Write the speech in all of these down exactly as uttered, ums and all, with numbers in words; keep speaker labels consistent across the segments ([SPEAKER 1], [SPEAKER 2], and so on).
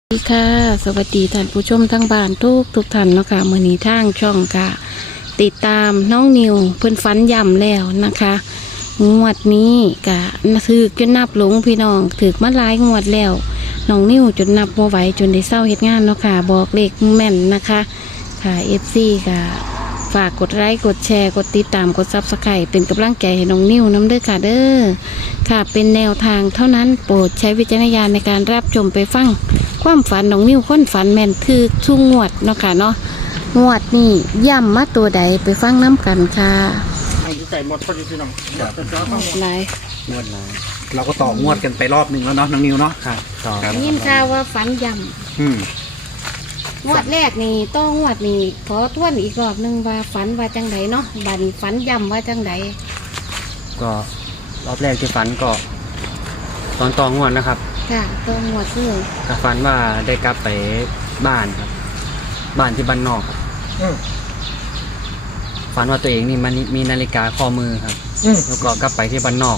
[SPEAKER 1] สวัสดีค่ะสวัสดีท่านผู้ชมทั้งบ้านทุกทุกท่านเนาะค่ะมื้อนี้ทางช่องค่ะติดตามน้องนิวเพิ่นฝันย่ำแล้วนะคะงวดนี้กะถือจนนับหลงพี่น้องถือมาหลายงวดแล้วน้องนิวจนนับบ่ไหวจนได้เศร้าเฮ็ดงานเนาะค่ะบอกเลขแม่นนะคะค่ะ เอฟ ซี ค่ะฝากกดไลค์กดแชร์กดติดตามกด ซับสไครบ์ เป็นกำลังใจให้น้องนิวน้ำเด้อค่ะเด้อค่ะเป็นแนวทางเท่านั้นโปรดใช้วิจารณญาณในการรับชมไปฟังความฝันน้องนิวค้นฝันแม่นคือชุ่งงวดเนาะค่ะเนาะงวดนี่ย่ำมาตัวใดไปฟังน้ำกันค่ะ
[SPEAKER 2] อันนี้ไก่หมดพอดีพี่น้อง
[SPEAKER 3] ครับ
[SPEAKER 1] ไร
[SPEAKER 3] งวดนะเราก็ต่องวดกันไปรอบหนึ่งแล้วเนาะน้องนิวเนาะ
[SPEAKER 2] ครับต่อ
[SPEAKER 3] ครับ
[SPEAKER 1] ยินข่าวว่าฝันย่
[SPEAKER 3] อืม
[SPEAKER 1] ำงวดแรกนี่ต้องงวดนี่ขอทวนอีกรอบหนึงว่าฝันว่าจังไดเนาะบัดนี้ฝันย่ำว่าจังได
[SPEAKER 2] ก็รอบแรกที่ฝันก็ตอนตองวดนะครับ
[SPEAKER 1] ค่ะต้องงวดคือ
[SPEAKER 2] ก็ฝันว่าได้กลับไปบ้านครับ บ้านที่บ้านนอกครับ
[SPEAKER 3] อืม
[SPEAKER 2] ฝันว่าตัวเองนี่มันมีนาฬิกาข้อมือครับ
[SPEAKER 3] อืม
[SPEAKER 2] แล้วก็กลับไปที่บ้านนอก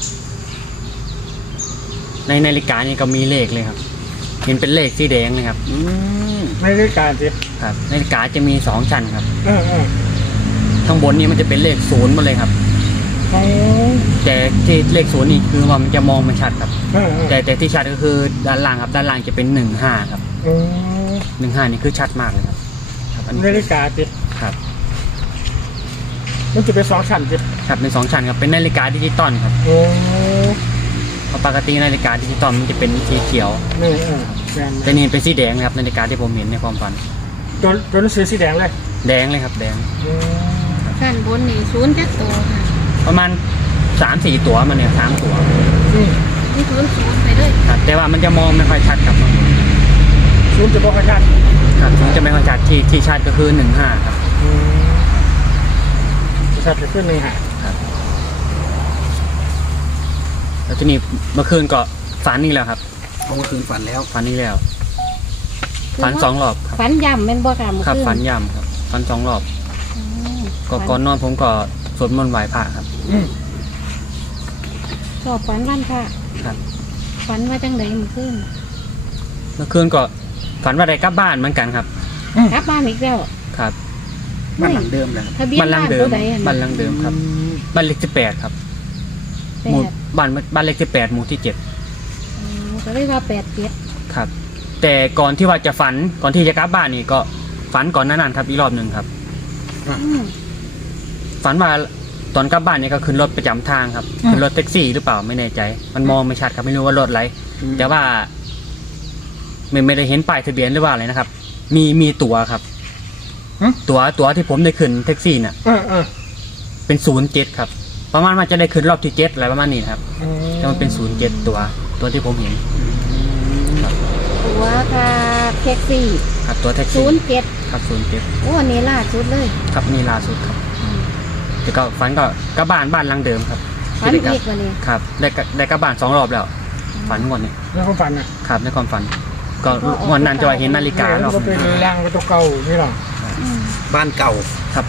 [SPEAKER 2] ในนาฬิกานี่ก็มีเลขเลยครับ เห็นเป็นเลขสีแดงเลยครับ
[SPEAKER 3] อืม
[SPEAKER 4] ไม่ได้การสิ
[SPEAKER 2] ครับนาฬิกาจะมีสองชั้นครับ
[SPEAKER 4] เออเออ
[SPEAKER 2] ข้างบนนี่มันจะเป็นเลขศูนย์มาเลยครับ
[SPEAKER 4] เขา
[SPEAKER 2] แต่ที่เลขศูนย์นี่คือว่ามันจะมองไม่ชัดครับ
[SPEAKER 4] เออเออ
[SPEAKER 2] แต่แต่ที่ชัดก็คือด้านล่างครับด้านล่างจะเป็นหนึ่งห้าครับ
[SPEAKER 4] โอ้
[SPEAKER 2] หนึ่งห้านี่คือชัดมากเลยครับครับอันนี้
[SPEAKER 4] นาฬิกาสิ
[SPEAKER 2] ครับ
[SPEAKER 4] มันจะเป็นสองชั้นสิ
[SPEAKER 2] ครับเป็นสองชั้นครับเป็นนาฬิกาดิจิตอลครับ
[SPEAKER 4] โอ้
[SPEAKER 2] เพราะปกตินาฬิกาดิจิตอลมันจะเป็นสีเขียว
[SPEAKER 4] นี่เออแดง
[SPEAKER 2] แต่นี่เป็นสีแดงนะครับนาฬิกาที่ผมเห็นในความฝัน
[SPEAKER 4] ตัวตัวหนังสือสีแดงเลย
[SPEAKER 2] แดงเลยครับแดง
[SPEAKER 4] โอ้
[SPEAKER 1] ขั้นบนนี่ศูนย์จักตัวค่ะ
[SPEAKER 2] ประมาณสามสี่ตัวมันเนี่ยสามตัว
[SPEAKER 4] อืม
[SPEAKER 1] นี่ศูนย์ศูนย์ไปเลย
[SPEAKER 2] ครับแต่ว่ามันจะมองไม่ค่อยชัดครับ
[SPEAKER 4] ศูนย์จะบอกให้ชัด
[SPEAKER 2] ครับมันจะไม่ค่อยชัดที่ที่ชัดก็คือหนึ่งห้าครับ
[SPEAKER 4] อืมชัดจะขึ้นหนึ่งหา
[SPEAKER 2] ครับแล้วทีนี้เมื่อคืนก็ฝันนี่แล้วครับ
[SPEAKER 3] เอาเมื่อคืนฝันแล้ว
[SPEAKER 2] ฝันนี่แล้วฝันสองรอบครับ
[SPEAKER 1] ฝันย่ำเป็นบ่ค่ะเมื่อ
[SPEAKER 2] ครับ
[SPEAKER 1] คืน
[SPEAKER 2] ฝันย่ำครับฝันสองรอบ
[SPEAKER 1] อืม
[SPEAKER 2] ก็ก่อนนอนผมก็สวดมนต์ไหว้พระครับ
[SPEAKER 4] อืม
[SPEAKER 1] ชอบฝันวันค่ะ
[SPEAKER 2] ครับ
[SPEAKER 1] ฝันว่าจังไดเมื่อคืน
[SPEAKER 2] เมื่อคืนก็ฝันว่าได้กลับบ้านเหมือนกันครับ
[SPEAKER 1] กลับบ้านอีกแล้ว
[SPEAKER 2] ครับ
[SPEAKER 3] บ้านหลังเดิมแหละ
[SPEAKER 1] ทะเบียน
[SPEAKER 2] บ้านหลั
[SPEAKER 1] บ้าง น
[SPEAKER 2] เดิ
[SPEAKER 1] ตั
[SPEAKER 2] ม
[SPEAKER 1] วใดอัน
[SPEAKER 2] บ้านหลังเดิมครับบ้านเลขที่แปดครับ
[SPEAKER 1] แป
[SPEAKER 2] หมู่
[SPEAKER 1] ด
[SPEAKER 2] บ้านบ้านเลขที่แปดหมู่ที่เจ็ด
[SPEAKER 1] อืมก็เลยว่าแปดเจ็ด
[SPEAKER 2] ครับ แต่ก่อนที่ว่าจะฝันก่อนที่จะกลับบ้านนี่ก็ฝันก่อนหนานั้นครับอีกรอบหนึ่งครับ
[SPEAKER 1] อืม
[SPEAKER 2] ฝันว่าตอนกลับบ้านเนี่ยก็ขึ้นรถประจำทางครับขึ้นรถแท็กซี่หรือเปล่าไม่แน่ใจ มันมองไม่ชัดครับไม่รู้ว่ารถอะไรแต่ว่า ไม่ไม่ได้เห็นป้ายทะเบียนหรือว่าอะไรนะครับ มีมีตั๋วครับ ตั๋วตั๋วที่ผมได้ขึ้นแท็กซี่น่ะ
[SPEAKER 4] เออเออ
[SPEAKER 2] เป็นศูนย์เจ็ดครับ ประมาณว่าจะได้ขึ้นรอบที่เจ็ดอะไรประมาณนี้นะครับ
[SPEAKER 4] อืม
[SPEAKER 2] แต่มันเป็นศูนย์เจ็ดตัว ตัวที่ผมเห็น
[SPEAKER 1] ตัวค่ะแท็กซี่
[SPEAKER 2] ครับตัวแท็ก
[SPEAKER 1] ศู
[SPEAKER 2] ซี่
[SPEAKER 1] นย์เจ็ด
[SPEAKER 2] ครับศูนย์เจ็ด
[SPEAKER 1] โอ้อันนี้ล่าสุดเลย
[SPEAKER 2] ครับนี่ล่าสุดครับแต่ก็ฝันก็กลับบ้านบ้านหลังเดิมครับ
[SPEAKER 1] ฝัน
[SPEAKER 2] ที่ได้
[SPEAKER 1] อีกวันนี้
[SPEAKER 2] ครับ ได้กลับได้กลับบ้านสองรอบแล้ว ฝันงวดนี้
[SPEAKER 4] แล้วความฝันอ่ะ
[SPEAKER 2] ครับในความฝัน ก็งวดนั้นจะว่าเห็นนาฬิกา
[SPEAKER 4] แล้
[SPEAKER 2] ร
[SPEAKER 4] ว
[SPEAKER 2] อบ
[SPEAKER 4] ก็
[SPEAKER 2] ห
[SPEAKER 4] เป็น
[SPEAKER 2] นึ่ง
[SPEAKER 4] แรงเป็นตัวเก่านี่หรอ
[SPEAKER 1] อืม
[SPEAKER 3] บ้านเก่า
[SPEAKER 2] ครับ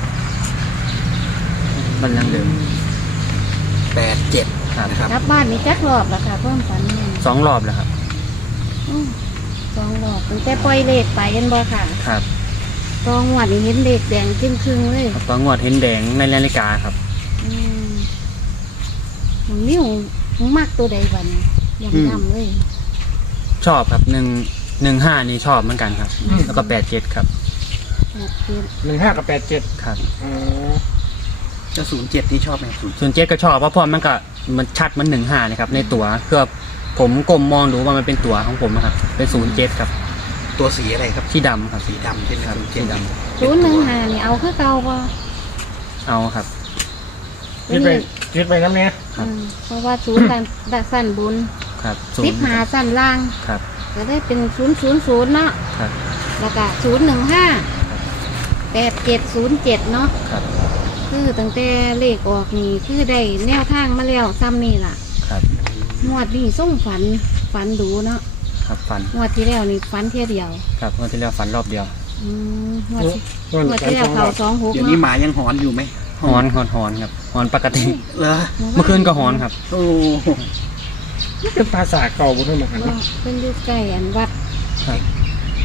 [SPEAKER 2] บ้านหลังเดิม
[SPEAKER 3] แปดเจ็ด
[SPEAKER 2] ครับ
[SPEAKER 3] นะครับ
[SPEAKER 1] กลับบ้านนี่จักรอบแล้วค่ะเพิ่มฝันนี่
[SPEAKER 2] สองรอบแล้วครับ
[SPEAKER 1] อืมสองรอบตั้งแต่ปล่อยเลขไปเห็นบ่ค่ะ
[SPEAKER 2] ครับ
[SPEAKER 1] ตองหวัดนี่เห็นเลขแดงจิ้มครึ่งเลย
[SPEAKER 2] ตอนงวดเห็นแดงในนาฬิกาครับ
[SPEAKER 1] อืมของนิ้วมากตัวใดบ้านยำยำเลย
[SPEAKER 2] ชอบครับหนึ่งหนึ่งห้านี่ชอบเหมือนกันครับ แล้วก็แปดเจ็ดครับ
[SPEAKER 1] แปดเจ็ด
[SPEAKER 4] หนึ่งห้ากับแปดเจ็ด
[SPEAKER 2] ครับ
[SPEAKER 4] อ๋อ
[SPEAKER 3] เจ้าศูนย์เจ็ดนี่ชอบไหมศูนย์
[SPEAKER 2] ส่วนเจ็ดก็ชอบเพราะพอมันก็มันชัดมันหนึ่งห้านะครับ ในตัวคือผมกลมมองดูว่ามันเป็นตัวของผมนะครับ เป็นศูนย์เจ็ดครับ
[SPEAKER 3] ตัวสีอะไรครับ
[SPEAKER 2] ที่ดำครับ
[SPEAKER 3] สีดำใช่ไหม
[SPEAKER 2] ครับ
[SPEAKER 3] ศูนย์
[SPEAKER 2] ที่
[SPEAKER 3] เจ็ด
[SPEAKER 2] ด
[SPEAKER 1] ศูนย์หนึ่งห้านี่เอาคือเก่าป่ะ
[SPEAKER 2] ำเอาครับ
[SPEAKER 4] คิดไปคิดไปน้ำเนี้ย
[SPEAKER 2] ครับ
[SPEAKER 1] เพราะว่าศูนย์ด้านด้านสั้นบน
[SPEAKER 2] ครับศู
[SPEAKER 1] สิ
[SPEAKER 2] น
[SPEAKER 1] บ
[SPEAKER 2] ย์
[SPEAKER 1] หาสั้นล่าง
[SPEAKER 2] ครับ
[SPEAKER 1] จะได้เป็นศูนย์ศูนย์ศูนย์เนาะ
[SPEAKER 2] ครับ
[SPEAKER 1] แล้วก็ศูนย์หนึ่งห้าแปดเจ็ดศูนย์เจ็ดเนาะ
[SPEAKER 2] ครับ
[SPEAKER 1] คือตั้งแต่เลขออกนี่คือได้แนวทางมาแล้วซ้ำนี่ล่ะ
[SPEAKER 2] ครับ
[SPEAKER 1] งวดนี่ส่งฝันฝันดูเนาะ
[SPEAKER 2] ครับฝัน
[SPEAKER 1] งวดที่แล้วนี่ฝันเที่ยเดียว
[SPEAKER 2] ครับงวดที่แล้วฝันรอบเดียว
[SPEAKER 1] อืมงวดที่
[SPEAKER 4] ต้น
[SPEAKER 1] งวด
[SPEAKER 4] สาม
[SPEAKER 1] ที่แล้
[SPEAKER 4] ส
[SPEAKER 1] ว
[SPEAKER 4] อง
[SPEAKER 1] เขาสองหก
[SPEAKER 3] เดี๋ยวนี้
[SPEAKER 1] เนาะ
[SPEAKER 3] หมายังหอนอยู่ไหม
[SPEAKER 2] หอนหอนหอนครับหอนปกติ
[SPEAKER 3] เหรอ
[SPEAKER 2] เมื่อคืนก็หอนครับ
[SPEAKER 3] โอ้
[SPEAKER 4] นี่เป็นภาษาเก่าบุญเหมือนกัน
[SPEAKER 1] ก็
[SPEAKER 4] นะ
[SPEAKER 1] เป็นอยู่ใกล้อันวัด
[SPEAKER 2] ครับ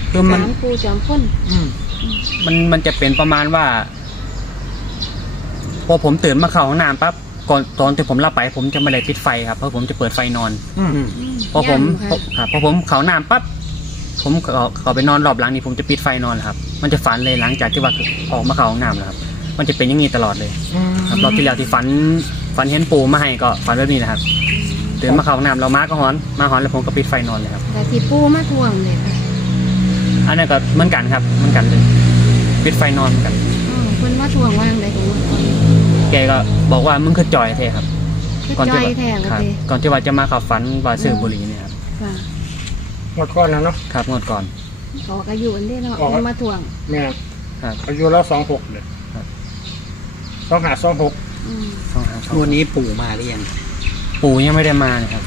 [SPEAKER 2] คือมัน
[SPEAKER 1] สารปูจอมพ่น
[SPEAKER 4] อืม
[SPEAKER 2] มันมันจะเป็นประมาณว่า พอผมตื่นมาเข้าห้องน้ำปั๊บก่อนตอนที่ผมหลับไป ผมจะไม่ได้ปิดไฟครับเพราะผมจะเปิดไฟนอน
[SPEAKER 4] อืม
[SPEAKER 3] อืม
[SPEAKER 2] พอผม
[SPEAKER 1] ย่านค่ะ
[SPEAKER 2] ครับพอผมเข้าน้ำปั๊บผมเขาเขาไปนอนรอบหลังนี่ผมจะปิดไฟนอนครับ มันจะฝันเลยหลังจากที่ว่าออกมาเข้าห้องน้ำแล้วครับ มันจะเป็นอย่างนี้ตลอดเลย
[SPEAKER 4] อืม
[SPEAKER 2] ครับรอบที่แล้วที่ฝันฝันเห็นปูมาให้ก็ฝันแบบนี้นะครับตื่นมาเข้าห้องน้ำเรามาก็หอนมาหอนแล้วผมก็ปิดไฟนอนเลยครับ
[SPEAKER 1] แต่ที่ปูมาทวงเลยค่ะ
[SPEAKER 2] อันนั้นก็เหมือนกันครับเหมือนกันเลยปิดไฟนอนเหมือนกัน
[SPEAKER 1] อ๋อเพิ่นมาทวงว่างได้ถึงวันก่อน
[SPEAKER 2] แกก็บอกว่ามึงคือจอยเทครับ
[SPEAKER 1] คือ
[SPEAKER 2] ก่อน
[SPEAKER 1] จ
[SPEAKER 2] ที่
[SPEAKER 1] อย
[SPEAKER 2] ว่า
[SPEAKER 1] แท้ละ
[SPEAKER 2] ครับ
[SPEAKER 1] เด้
[SPEAKER 2] ก่อนที่ว่าจะมาเขับฝันว่าซื้อบุหรี่เนี่ยครับ
[SPEAKER 1] ค่ะ
[SPEAKER 4] หมดก้อนแล้วเนาะ
[SPEAKER 2] ครับงวดก่อน
[SPEAKER 1] ออกอายุอันนี้เนาะ
[SPEAKER 4] ออก
[SPEAKER 1] เพิ่นมาทวง
[SPEAKER 4] แม่
[SPEAKER 2] ครับ
[SPEAKER 4] อายุแล้วสองหกเลย
[SPEAKER 2] ครับ
[SPEAKER 4] สองหาสองหก
[SPEAKER 1] อืม
[SPEAKER 2] สองห้าสอง
[SPEAKER 3] งวดนี้ปู่มาหรือยัง
[SPEAKER 2] ปู่ยังไม่ได้มานะครับ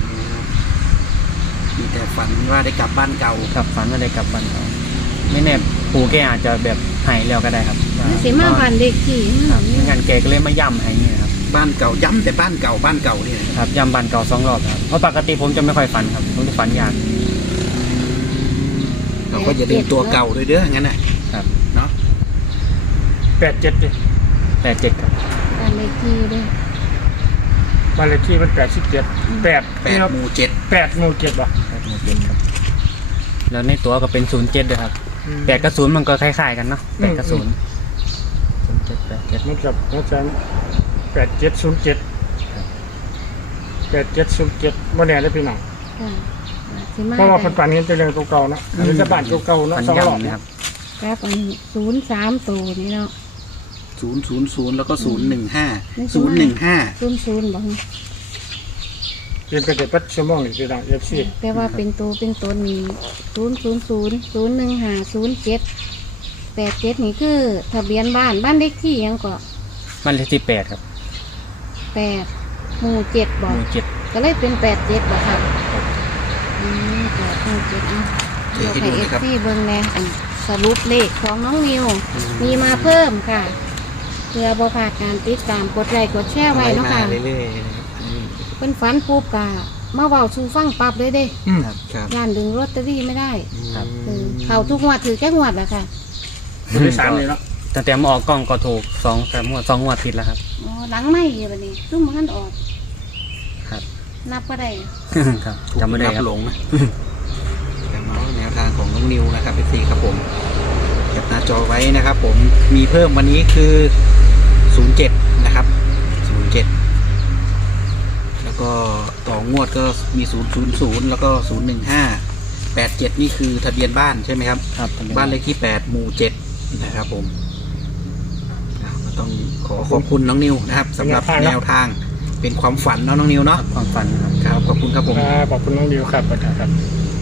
[SPEAKER 3] มีแต่ฝันว่าได้กลับบ้านเก่า
[SPEAKER 2] ครับฝันว่าได้กลับบ้านเขาไม่แน่ปู่แกอาจจะแบบหายแล้วก็ได้ครับ
[SPEAKER 1] แล้วสิมาพันเด็กที่
[SPEAKER 2] ครับไม่งั้นแกก็เลยมาย่ำให้เนี่ยครับ
[SPEAKER 3] บ้านเก่าย้ำแต่บ้านเก่าบ้านเก่าเนี่ย
[SPEAKER 2] ครับย่ำบ้านเก่าสองรอบครับเพราะปกติผมจะไม่ค่อยฝันครับผมจะฝันยาก
[SPEAKER 3] เราก็อย่าลืมตัวเก่าด้วยเด้องั้นนะครับ เนาะ
[SPEAKER 4] แปดเจ็ดดิ
[SPEAKER 2] แต่เจ็ดครับ
[SPEAKER 1] พันเด็กที่เด้อ
[SPEAKER 4] บ้านเลขที่มันแปดสิบเจ็ดแปด
[SPEAKER 3] แปดหมู่เจ็ด
[SPEAKER 4] แปดหมู่เจ็ดป่ะ
[SPEAKER 2] แปดหมู่เจ็ดครับแล้วในตัวก็เป็นศูนย์เจ็ดด้วยครับแปดกับศูนย์มันก็คล้ายๆกันเนาะแปดกับศูนย์ศูนย์เจ็ดแปดเจ็ด
[SPEAKER 4] มันกับมันจะแปดเจ็ดศูนย์เจ็ดแปดเจ็ดศูนย์เจ็ดบ่แน่ได้พี่น้อง
[SPEAKER 1] ค่ะสิมา
[SPEAKER 4] เพราะว่า
[SPEAKER 1] ได้
[SPEAKER 4] คนฝันเห็นแต่เรื่องเก่าๆเนาะอันนี้จะบ้านเก่าๆเนาะ
[SPEAKER 2] ฝัน
[SPEAKER 4] สองหลอก
[SPEAKER 2] ย่ำนะครับ
[SPEAKER 1] ครับอันศูนย์สามตัวนี่เนาะ
[SPEAKER 3] ศูนย์ศูนย์ศูนย์แล้วก็ศูนย์หนึ่งห้า
[SPEAKER 1] ไม่ใช่
[SPEAKER 3] ศูนย์หนึ่งห้า
[SPEAKER 1] ศูนย์ศูนย์บอก
[SPEAKER 4] เรียนกันเด็กปัจจุบันนี่พี่น้องเอฟซี
[SPEAKER 1] แต่ว่าเป็นตัวเป็นตนนี่ศูนย์ศูนย์ศูนย์ศูนย์หนึ่งห้าศูนย์เจ็ดแปดเจ็ดนี่คือทะเบียนบ้านบ้านเลขที่หยังก็
[SPEAKER 2] มันเลขที่แปดครับ
[SPEAKER 1] แปดหมู่เจ็ดบ
[SPEAKER 2] ห
[SPEAKER 1] อก
[SPEAKER 2] มู่เจ็ด
[SPEAKER 1] ก็เลยเป็นแปดเจ็ดบอกค่ะอืมแปดหมู่เจ็ดเอา
[SPEAKER 3] เดี๋
[SPEAKER 1] เดี๋
[SPEAKER 3] ย
[SPEAKER 1] ยว ว
[SPEAKER 3] ให้
[SPEAKER 1] ไป
[SPEAKER 3] ดู นะครับ
[SPEAKER 1] เอฟซีเบิ้งแน่อันสรุปเลขของน้องนิว มีมาเพิ่มค่ะ เพื่อบพลาดการติดตามกดไลค์กดแชร์ไว้เนาะ
[SPEAKER 3] มา
[SPEAKER 1] ค่ะ
[SPEAKER 3] เรื่อยๆนะครับอืม
[SPEAKER 1] เป็นฝันปุ๊บกะมาเว้าสู่ฟังปรับเลยเด้
[SPEAKER 4] อืม
[SPEAKER 2] ครับ
[SPEAKER 3] ครับ
[SPEAKER 1] ย่านดึงลอตเตอรี่ไม่ได้
[SPEAKER 2] ครับ
[SPEAKER 1] เออเขาทุกงวดถือแค่งวดแหละค่ะ
[SPEAKER 4] คนที่สามเลยเนาะ
[SPEAKER 2] แต่แต่มาออกกล้องก็ถูกสองแต่หมวดสองงวดติดแล้วครับ
[SPEAKER 1] อ๋อหลังไม่เยอะแบบนี้ซึ่งมันออก
[SPEAKER 2] ครับ
[SPEAKER 1] นับก็ได้
[SPEAKER 2] ครับ
[SPEAKER 3] ถูก
[SPEAKER 2] จำไม่ได้ครับ
[SPEAKER 3] หลงนะครับเนาะแนวทางของน้องนิวนะครับเอฟซีครับผมเก็บหน้าจอไว้นะครับ ผมมีเพิ่มวันนี้คือศูนย์เจ็ดนะครับศูนย์เจ็ดแล้วก็ต่องวดก็มีศูนย์ศูนย์ศูนย์แล้วก็ศูนย์หนึ่งห้าแปดเจ็ดนี่คือทะเบียนบ้านใช่ไหมครับ
[SPEAKER 2] ครับ
[SPEAKER 3] บ้านเลขที่แปดหมู่เจ็ดนะครับผมอ่ะก็ต้องขอขอบคุณน้องนิวนะครับสำหรับแนวทางเป็นความฝันเนาะน้องนิวเนาะ
[SPEAKER 2] ความฝันครับ
[SPEAKER 3] ครับขอบคุณครับผม
[SPEAKER 4] อ่าขอบคุณน้องดิวครับประธานครับ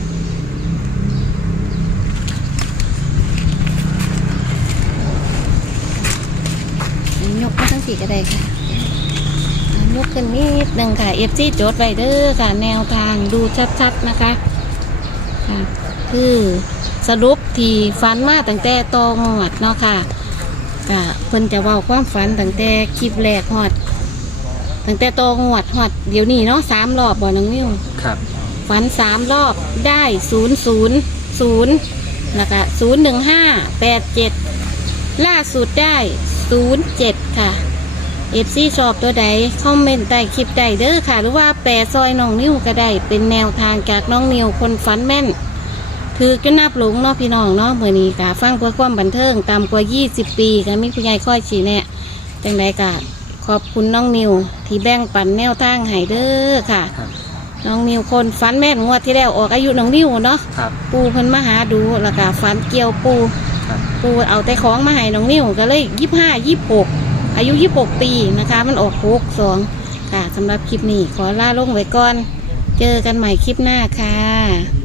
[SPEAKER 1] ยกมาทั้งสี่ก็ได้ค่ะอ่ายกขึ้นนิดหนึ่งค่ะเอฟซีจดไว้เด้อค่ะ แนวทางดูชัดๆนะคะค่ะคือสรุปที่ฝันมาตั้งแต่ตองวดเนาะค่ะก็เพิ่นจะเว้าความฝันตั้งแต่คลิปแรกฮอดตั้งแต่ตองวดฮอดเดี๋ยวนี้เนาะสามรอบบ่น้องนิ้ว
[SPEAKER 2] ครับ
[SPEAKER 1] ฝันสามรอบได้ศูนย์ศูนย์ศูนย์นะคะศูนย์หนึ่งห้าแปดเจ็ดล่าสุดได้ศูนย์เจ็ดค่ะเอฟซีชอบตัวใดคอมเมนต์ใต้คลิปใดเด้อค่ะ หรือว่าแปรซอยน้องนิ้วก็ได้เป็นแนวทางจากน้องนิวคนฝันแม่น ถือจนนับหลงเนาะพี่น้องเนาะเมื่อนี้ค่ะฟังเพื่อความบันเทิงตามกว่ายี่สิบปีค่ะมีผู้ใหญ่ค่อยชี้แนะจังใดกะขอบคุณน้องนิวที่แบ่งปันแนวทางให้เด้อค่ะ
[SPEAKER 2] ครับ
[SPEAKER 1] น้องนิวคนฝันแม่นงวดที่แล้วออกอายุน้องนิวเนาะ
[SPEAKER 2] ครับ
[SPEAKER 1] ปูเพิ่นมาหาดูแล้วก็ฝันเกี่ยวปู
[SPEAKER 2] ครับ
[SPEAKER 1] ปูเอาแต่ของมาให้น้องนิวก็เลยยี่ห้ายี่หกอายุยี่หกปีนะคะ มันออกหกสองค่ะสำหรับคลิปนี้ขอลาลงไว้ก่อน เจอกันใหม่คลิปหน้าค่ะ